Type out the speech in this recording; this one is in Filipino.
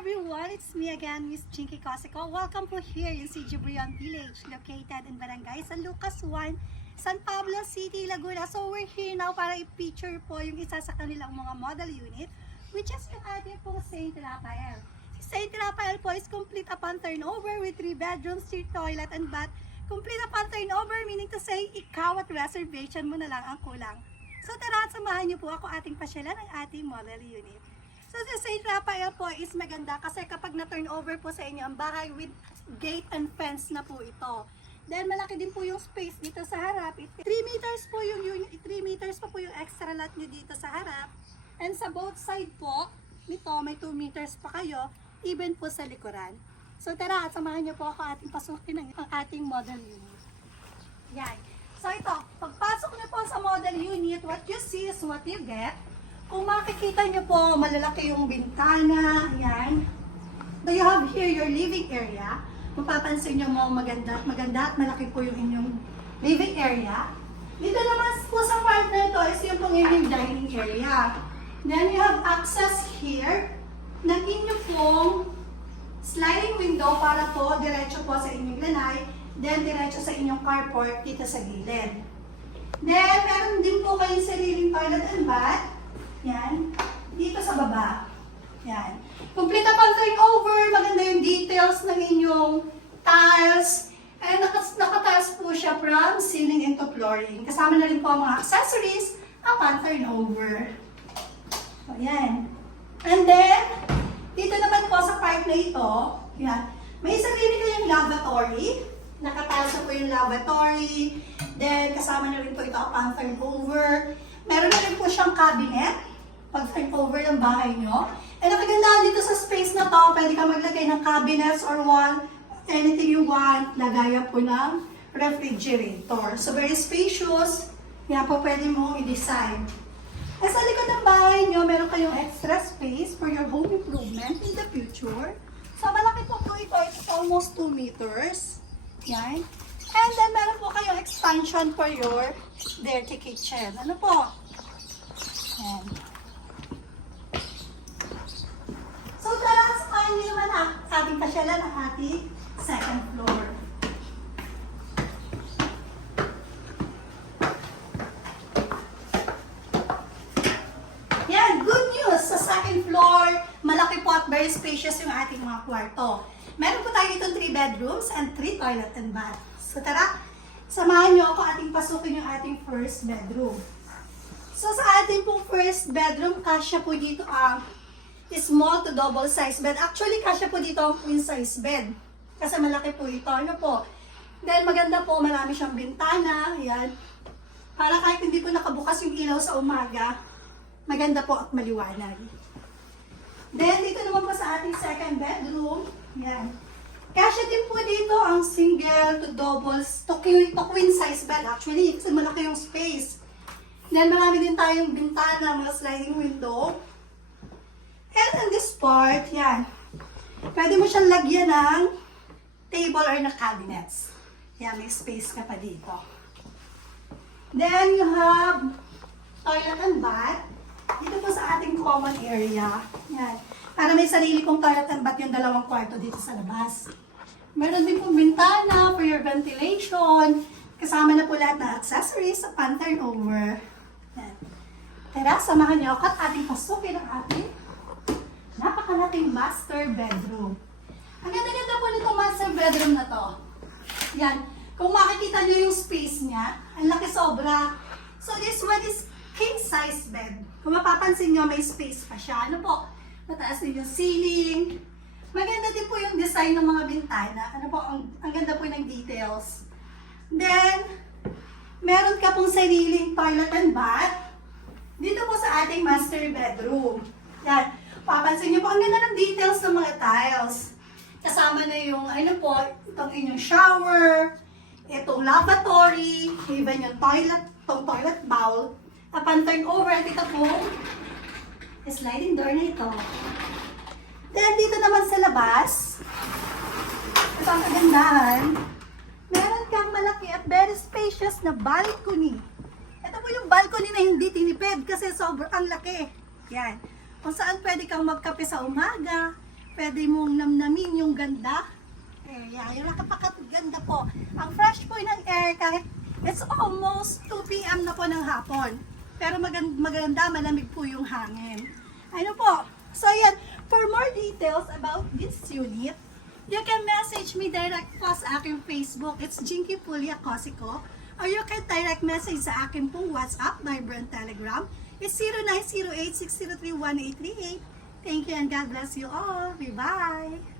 everyone, it's me again, Miss Chinky Cosico. Welcome po here in Sijibrion Village, located in Barangay San Lucas 1, San Pablo City, Laguna. So we're here now para i-feature po yung isa sa kanilang mga model unit, which is yung ating pong Saint Raphael. Si Saint Raphael po is complete upon turnover with 3 bedrooms, 3 toilet and bath. Complete upon turnover, meaning to say, ikaw at reservation mo na lang ang kulang. So tara at samahan niyo po ako ating pasyalan ng ating model unit. So si Saint Raphael po is maganda kasi kapag na-turn over po sa inyo ang bahay with gate and fence na po ito. Then malaki din po yung space dito sa harap. 3 meters po yung 3 meters pa po yung extra lot niyo dito sa harap. And sa both side po, nito may 2 meters pa kayo, even po sa likuran. So tara at samahan niyo po ako ating pasukin ang ating model unit. Yan. So ito, pagpasok niyo po sa model unit, what you see is what you get. Kung makikita nyo po, malalaki yung bintana, yan. Do you have here your living area? Mapapansin nyo mo maganda at malaki po yung inyong living area. Dito naman po sa part na ito is yung pong inyong dining area. Then you have access here ng inyong pong sliding window para po diretso po sa inyong lanay. Then diretso sa inyong carport dito sa gilid. Then meron din po kayong sariling toilet and bath. Yan. Dito sa baba. Yan. Complete upon turnover. Maganda yung details ng inyong tiles. And nakatiles po siya from ceiling into flooring. Kasama na rin po ang mga accessories upon turnover. So, yan. And then, dito naman po sa part na ito, yan. May sarili kayong lavatory. Nakatiles na po yung lavatory. Then, kasama na rin po ito upon turnover. Meron na rin po siyang cabinet pag turnover ng bahay nyo. And nakaganda dito sa space na to, pwede ka maglagay ng cabinets or wall, anything you want, lagayan po ng refrigerator. So very spacious, yan po pwede mo i-design. Sa likod ng bahay nyo, meron kayong extra space for your home improvement in the future. So malaki po ito, it's almost 2 meters. Yan. And then meron po kayong expansion for your dirty kitchen. Ano po? Yan. So, tara, sakayin niyo naman ang ating pasyalan ng ating second floor. Yan, good news! Sa second floor, malaki po at very spacious yung ating mga kwarto. Meron po tayo dito 3 bedrooms and 3 toilet and bath. So, tara, samahan niyo ako ating pasukin yung ating first bedroom. So, sa ating pong first bedroom, kasya po dito ang small to double size bed. Actually, kasya po dito ang queen size bed. Kasi malaki po ito. Ano po? Then, maganda po. Marami siyang bintana. Yan. Para kahit hindi po nakabukas yung ilaw sa umaga, maganda po at maliwanag. Then, dito naman po sa ating second bedroom. Yan. Kasya din po dito ang single to double to queen size bed. Actually, kasi malaki yung space. Then, marami din tayong bintana, mga sliding window. And in this part, yan. Pwede mo siyang lagyan ng table or na cabinets. Yan, may space ka pa dito. Then, you have toilet and bath. Dito po sa ating common area. Yan. Para may sarili kong toilet and bath yung 2 kwarto dito sa labas. Meron din pong bintana for your ventilation. Kasama na po lahat ng accessories sa pan turnover. Yan. Tara, samahan niyo ako at ating pasukin ang ating napakalaking master bedroom. Ang ganda-ganda po nitong master bedroom na to. Yan. Kung makikita niyo yung space niya, ang laki sobra. So this one is king size bed. Kung mapapansin niyo, may space pa siya. Ano po? Mataas din yung ceiling. Maganda din po yung design ng mga bintana. Ano po? Ang ganda po ng details. Then, meron ka pong sariling toilet and bath. Dito po sa ating master bedroom. Yan. Papansin niyo po, ang ganda ng details ng mga tiles. Kasama na yung, ano po, itong inyong shower, itong lavatory, even yung toilet, itong toilet bowl. Upon turnover, dito po, sliding door na ito. Then, dito naman sa labas, ito ang kagandahan, meron kang malaki at very spacious na balcony. Ito po yung balcony na hindi tinipid kasi sobrang laki. Yan. Kung saan pwede kang magkape sa umaga, Pwede mong namnamin yung ganda. Area. Yung napakaganda po. Ang fresh po ng air kahit it's almost 2 p.m. na po ng hapon. Pero maganda, malamig po yung hangin. Ano po? So yan, for more details about this unit, you can message me direct po sa aking Facebook. It's Jinky Pulia Cosico. Or you can direct message sa akin pong WhatsApp, Viber, and Telegram. It's 0908-603-1838. Thank you and God bless you all. Bye-bye!